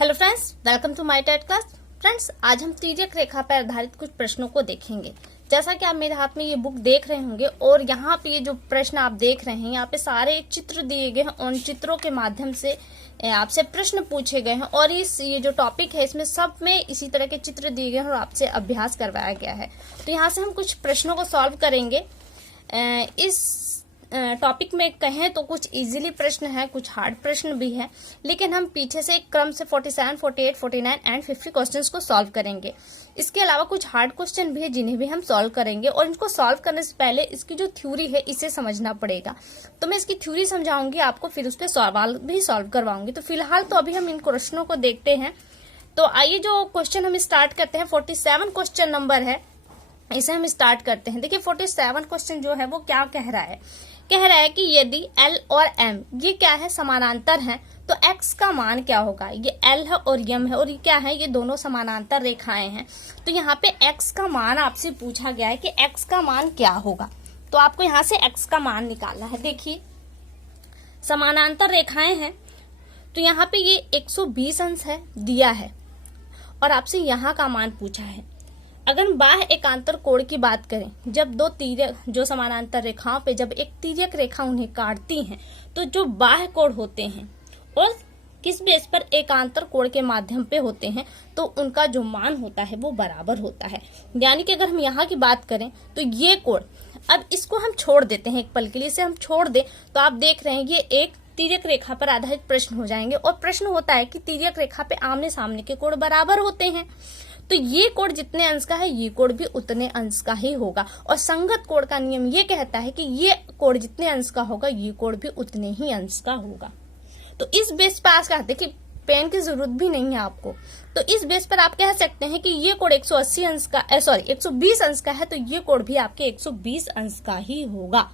Hello friends, welcome to my TET class. Friends, आज हम तिर्यक रेखा पर आधारित कुछ प्रश्नों को देखेंगे। जैसा कि आप मेरे हाथ में ये बुक देख रहे होंगे और यहाँ पे ये जो प्रश्न आप देख रहे हैं, यहाँ पे सारे चित्र दिए गए हैं। उन चित्रों के माध्यम से आपसे प्रश्न पूछे गए हैं और ये जो टॉपिक है इसमें सब में इसी तरह के चित्र दिए गए हैं और आपसे अभ्यास करवाया गया है। तो यहाँ से हम कुछ प्रश्नों को सॉल्व करेंगे। इस टॉपिक में कहें तो कुछ इजीली प्रश्न है, कुछ हार्ड प्रश्न भी है, लेकिन हम पीछे से एक क्रम से 47, 48, 49 एंड 50 क्वेश्चंस को सॉल्व करेंगे। इसके अलावा कुछ हार्ड क्वेश्चन भी है जिन्हें भी हम सॉल्व करेंगे और इनको सॉल्व करने से पहले इसकी जो थ्योरी है इसे समझना पड़ेगा। तो मैं इसकी थ्योरी समझाऊंगी आपको, फिर उस पर सवाल भी सॉल्व करवाऊंगी। तो फिलहाल तो अभी हम इन क्वेश्चनों को देखते हैं। तो आइए जो क्वेश्चन हम स्टार्ट करते हैं, 47 क्वेश्चन नंबर है, इसे हम स्टार्ट करते हैं। देखिए 47 क्वेश्चन जो है वो क्या कह रहा है कि यदि L और M ये क्या है, समानांतर हैं, तो X का मान क्या होगा। ये L है और M है और ये क्या है, ये दोनों समानांतर रेखाएं हैं। तो यहाँ पे X का मान आपसे पूछा गया है कि X का मान क्या होगा। तो आपको यहाँ से X का मान निकालना है। देखिए समानांतर रेखाएं हैं तो यहाँ पे ये 120 अंश है दिया है और आपसे यहाँ का मान पूछा है। अगर बाह्य एकांतर कोण की बात करें, जब दो तिर्यक जो समानांतर रेखाओं पे जब एक तिर्यक रेखा उन्हें काटती हैं तो जो बाह्य कोण होते हैं और किस बेस पर एकांतर कोण के माध्यम पे होते हैं तो उनका जो मान होता है वो बराबर होता है। यानी कि अगर हम यहाँ की बात करें तो ये कोण, अब इसको हम छोड़ देते हैं एक पल के लिए, इसे हम छोड़ दें तो आप देख रहे हैं ये एक तिर्यक रेखा पर आधारित प्रश्न हो जाएंगे और प्रश्न होता है कि तिर्यक रेखा पे आमने सामने के कोण बराबर होते हैं। तो ये कोण जितने अंश का है ये कोण भी उतने अंश का ही होगा और संगत कोण का नियम ये कहता है कि ये कोण जितने अंश का होगा ये कोण भी उतने ही अंश का होगा। तो इस बेस पर आज कहते हैं कि पेन की जरूरत भी नहीं है आपको। तो इस बेस पर आप कह सकते हैं कि ये कोण 180 अंश का 120 अंश का है तो ये कोण भी आपके 120 अंश का ही होगा।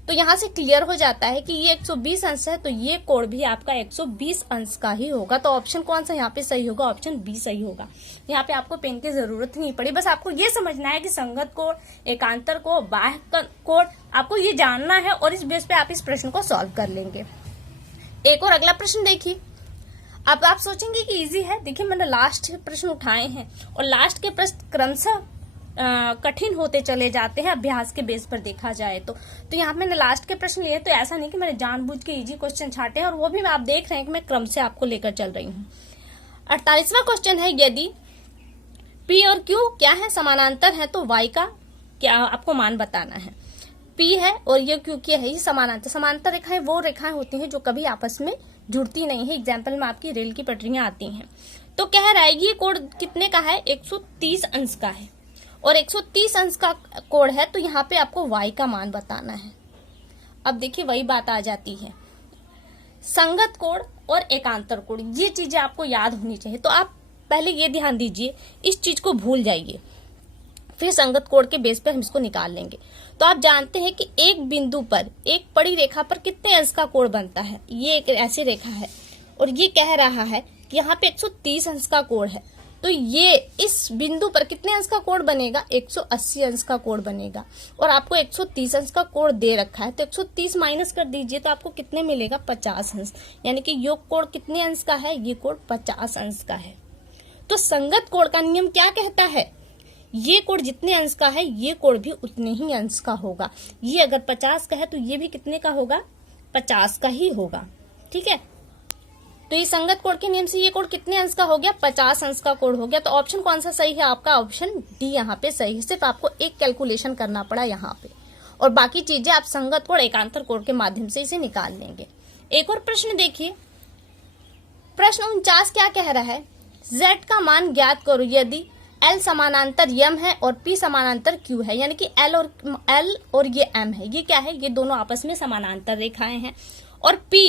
तो यहाँ से क्लियर हो जाता है कि ये 120 अंश है तो ये कोण भी आपका 120 अंश का ही होगा। तो ऑप्शन कौन सा यहाँ पे सही होगा, ऑप्शन बी सही होगा। यहाँ पे आपको पेन की जरूरत नहीं पड़ी, बस आपको ये समझना है कि संगत कोण, एकांतर कोण, बाह्य कोण, आपको ये जानना है और इस बेस पे आप इस प्रश्न को सॉल्व कर लेंगे। एक और अगला प्रश्न देखिए। अब आप सोचेंगे कि इजी है। देखिए मैंने लास्ट प्रश्न उठाए हैं और लास्ट के प्रश्न क्रमशः कठिन होते चले जाते हैं अभ्यास के बेस पर देखा जाए तो यहाँ मैंने लास्ट के प्रश्न लिए। तो ऐसा नहीं कि मैंने जानबूझ के इजी क्वेश्चन छाटे हैं और वो भी आप देख रहे हैं कि मैं क्रम से आपको लेकर चल रही हूँ। 48वां क्वेश्चन है, यदि P और Q क्या है, समानांतर है, तो Y का क्या आपको मान बताना है। P है और ये Q क्या है, ये समानांतर रेखाएं वो रेखाएं होती हैं जो कभी आपस में जुड़ती नहीं है। एग्जाम्पल में आपकी रेल की पटरियां आती हैं। तो कह रहा है ये कोण कितने का है, 130 अंश का है और 130 अंश का कोण है तो यहाँ पे आपको y का मान बताना है। अब देखिए वही बात आ जाती है, संगत कोण और एकांतर कोण, ये चीजें आपको याद होनी चाहिए। तो आप पहले ये ध्यान दीजिए, इस चीज को भूल जाइए, फिर संगत कोण के बेस पे हम इसको निकाल लेंगे। तो आप जानते हैं कि एक बिंदु पर एक पड़ी रेखा पर कितने अंश का कोण बनता है। ये एक ऐसी रेखा है और ये कह रहा है कि यहाँ पे 130 अंश का कोण है तो ये इस बिंदु पर कितने अंश का कोण बनेगा, 180 अंश का कोण बनेगा और आपको 130 अंश का कोण दे रखा है। तो 130 माइनस कर दीजिए तो आपको कितने मिलेगा, 50 अंश। यानी कि योग कोण कितने अंश का है, ये कोण 50 अंश का है। तो संगत कोण का नियम क्या कहता है, ये कोण जितने अंश का है ये कोण भी उतने ही अंश का होगा। ये अगर 50 का है तो ये भी कितने का होगा, 50 का ही होगा। ठीक है, तो ये संगत कोण के नियम से ये कोण कितने अंश का हो गया, 50 अंश का कोण हो गया। तो ऑप्शन कौन सा सही है आपका, ऑप्शन डी यहाँ पे सही है। सिर्फ आपको एक कैलकुलेशन करना पड़ा यहाँ पे और बाकी चीजें आप संगत कोण, एकांतर कोण के माध्यम से इसे निकाल लेंगे। एक और प्रश्न देखिए, प्रश्न 49 क्या कह रहा है, z का मान ज्ञात करो यदि L समानांतर M है और P समानांतर Q है। यानी कि L और ये M है, ये क्या है, ये दोनों आपस में समानांतर रेखाएं हैं और P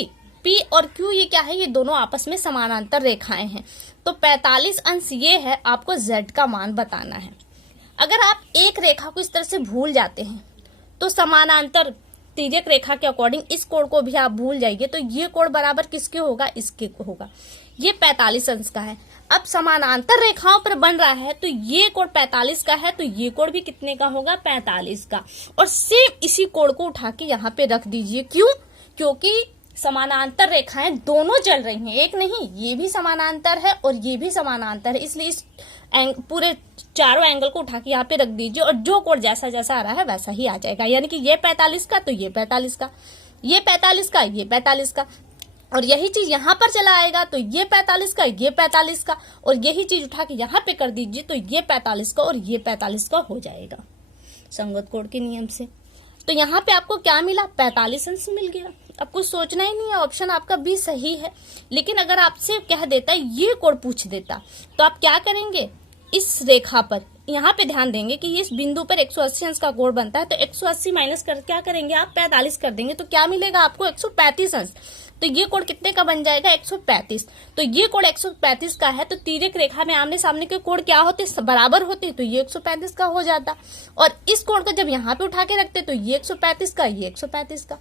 और Q ये क्या है, ये दोनों आपस में समानांतर रेखाएं हैं। तो 45 अंश ये है, आपको Z का मान बताना है। अगर आप एक रेखा को इस तरह से भूल जाते हैं तो समानांतर तिर्यक रेखा के अकॉर्डिंग इस कोण को भी आप भूल जाइए तो ये कोण बराबर किसके होगा, इसके होगा। ये 45 अंश का है। अब समानांतर रेखाओं पर बन रहा है तो ये कोण 45 का है तो ये कोण भी कितने का होगा, 45 का। और सेम इसी कोण को उठा के यहाँ पे रख दीजिए। क्यों, क्योंकि समानांतर रेखाएं दोनों चल रही हैं, एक नहीं, ये भी समानांतर है और ये भी समानांतर है, इसलिए इस पूरे चारों एंगल को उठा के यहाँ पे रख दीजिए और जो कोण जैसा जैसा आ रहा है वैसा ही आ जाएगा। यानी कि ये 45 का तो ये 45 का, ये 45 का ये 45 का, और यही चीज यहाँ पर चला आएगा तो ये 45 का ये 45 का, और यही चीज उठा के यहाँ पे कर दीजिए तो ये 45 का और ये 45 का हो जाएगा संगत कोण के नियम से। तो यहाँ पे आपको क्या मिला, 45 अंश मिल गया। अब कुछ सोचना ही नहीं है, ऑप्शन आपका बी सही है। लेकिन अगर आपसे कह देता ये कोण पूछ देता तो आप क्या करेंगे, इस रेखा पर यहाँ पे ध्यान देंगे कि इस बिंदु पर 180 अंश का कोण बनता है, तो 180 माइनस कर क्या करेंगे आप, 45 कर देंगे, तो क्या मिलेगा आपको, 135 अंश। तो ये कोण कितने का बन जाएगा, 135। तो ये कोण 135 का है, तो तिर्यक रेखा में आमने सामने के कोण क्या होते, बराबर होते, तो ये 135 का हो जाता। और इस कोण को जब यहाँ पे उठा के रखते तो ये 135 का ये 135 का,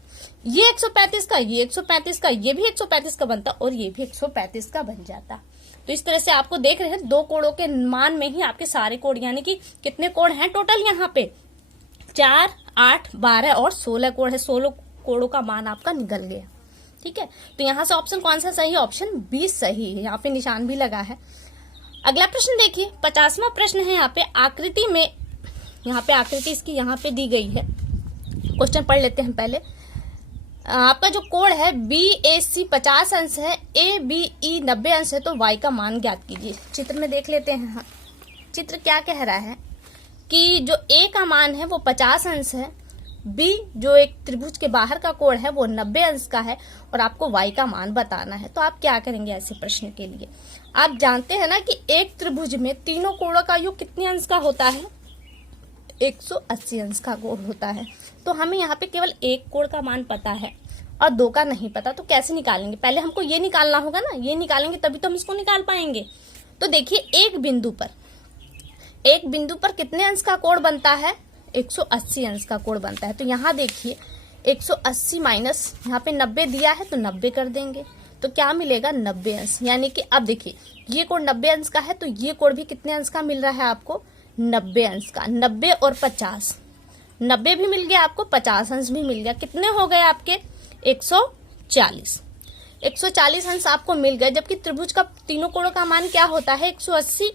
ये 135 का ये 135 का, ये भी 135 का बनता और ये भी 135 का बन जाता। तो इस तरह से आपको देख रहे हैं दो कोणों के मान में ही आपके सारे कोण, यानी कि कितने कोण हैं टोटल यहाँ पे, 4, 8, 12 और 16 कोण है। 16 कोणों का मान आपका निकल गया। ठीक है, तो यहाँ से ऑप्शन कौन सा सही है, ऑप्शन बी सही है। यहाँ पे निशान भी लगा है। अगला प्रश्न देखिए, 50वां प्रश्न है। यहाँ पे आकृति में, यहाँ पे आकृति इसकी यहाँ पे दी गई है। क्वेश्चन पढ़ लेते हैं पहले। आपका जो कोण है BAC 50 अंश है, ABE 90 अंश है, तो y का मान ज्ञात कीजिए। चित्र में देख लेते हैं। चित्र क्या कह रहा है कि जो A का मान है वो 50 अंश है, B जो एक त्रिभुज के बाहर का कोण है वो 90 अंश का है, और आपको y का मान बताना है। तो आप क्या करेंगे ऐसे प्रश्न के लिए, आप जानते हैं ना कि एक त्रिभुज में तीनों कोणों का योग कितने अंश का होता है, 180 अंश का कोण होता है। तो हमें यहाँ पे केवल एक कोण का मान पता है और दो का नहीं पता, तो कैसे निकालेंगे, पहले हमको ये निकालना होगा ना, ये निकालेंगे तभी तो हम इसको निकाल पाएंगे। तो देखिए एक बिंदु पर कितने अंश का कोण बनता है, 180 अंश का कोण बनता है। तो यहाँ देखिए 180 माइनस यहाँ पे 90 दिया है तो 90 कर देंगे, तो क्या मिलेगा 90 अंश। यानी कि अब देखिए ये कोण 90 अंश का है, तो ये कोण भी कितने अंश का मिल रहा है आपको, 90 अंश का। 90 और 50, 90 भी मिल गया आपको, 50 अंश भी मिल गया, कितने हो गए आपके 140 अंश आपको मिल गए। जबकि त्रिभुज का तीनों कोणों का मान क्या होता है, 180।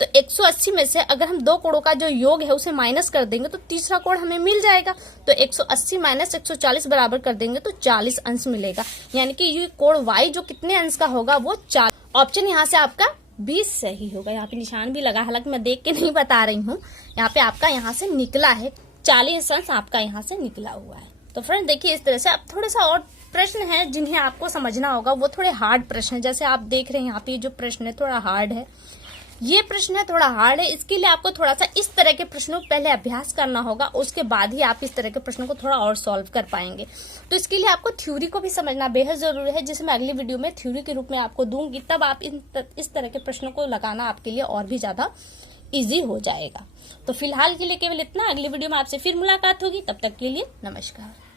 तो 180 में से अगर हम दो कोणों का जो योग है उसे माइनस कर देंगे तो तीसरा कोण हमें मिल जाएगा। तो 180 माइनस 140 बराबर कर देंगे तो 40 अंश मिलेगा। यानी कि ये कोण y जो कितने अंश का होगा वो 4। ऑप्शन यहाँ से आपका 20 सही होगा। यहाँ पे निशान भी लगा, हालांकि मैं देख के नहीं बता रही हूँ, यहाँ पे आपका यहाँ से निकला है 40 अंश आपका यहाँ से निकला हुआ है। तो फ्रेंड देखिए इस तरह से अब थोड़ा सा और प्रश्न है जिन्हें आपको समझना होगा, वो थोड़े हार्ड प्रश्न है। जैसे आप देख रहे हैं यहाँ पे जो प्रश्न है थोड़ा हार्ड है, ये प्रश्न है थोड़ा हार्ड है। इसके लिए आपको थोड़ा सा इस तरह के प्रश्नों को पहले अभ्यास करना होगा, उसके बाद ही आप इस तरह के प्रश्नों को थोड़ा और सॉल्व कर पाएंगे। तो इसके लिए आपको थ्योरी को भी समझना बेहद जरूरी है, जिसे मैं अगली वीडियो में थ्योरी के रूप में आपको दूंगी, तब आप इस तरह के प्रश्नों को लगाना आपके लिए और भी ज्यादा इजी हो जाएगा। तो फिलहाल के लिए केवल इतना, अगली वीडियो में आपसे फिर मुलाकात होगी, तब तक के लिए नमस्कार।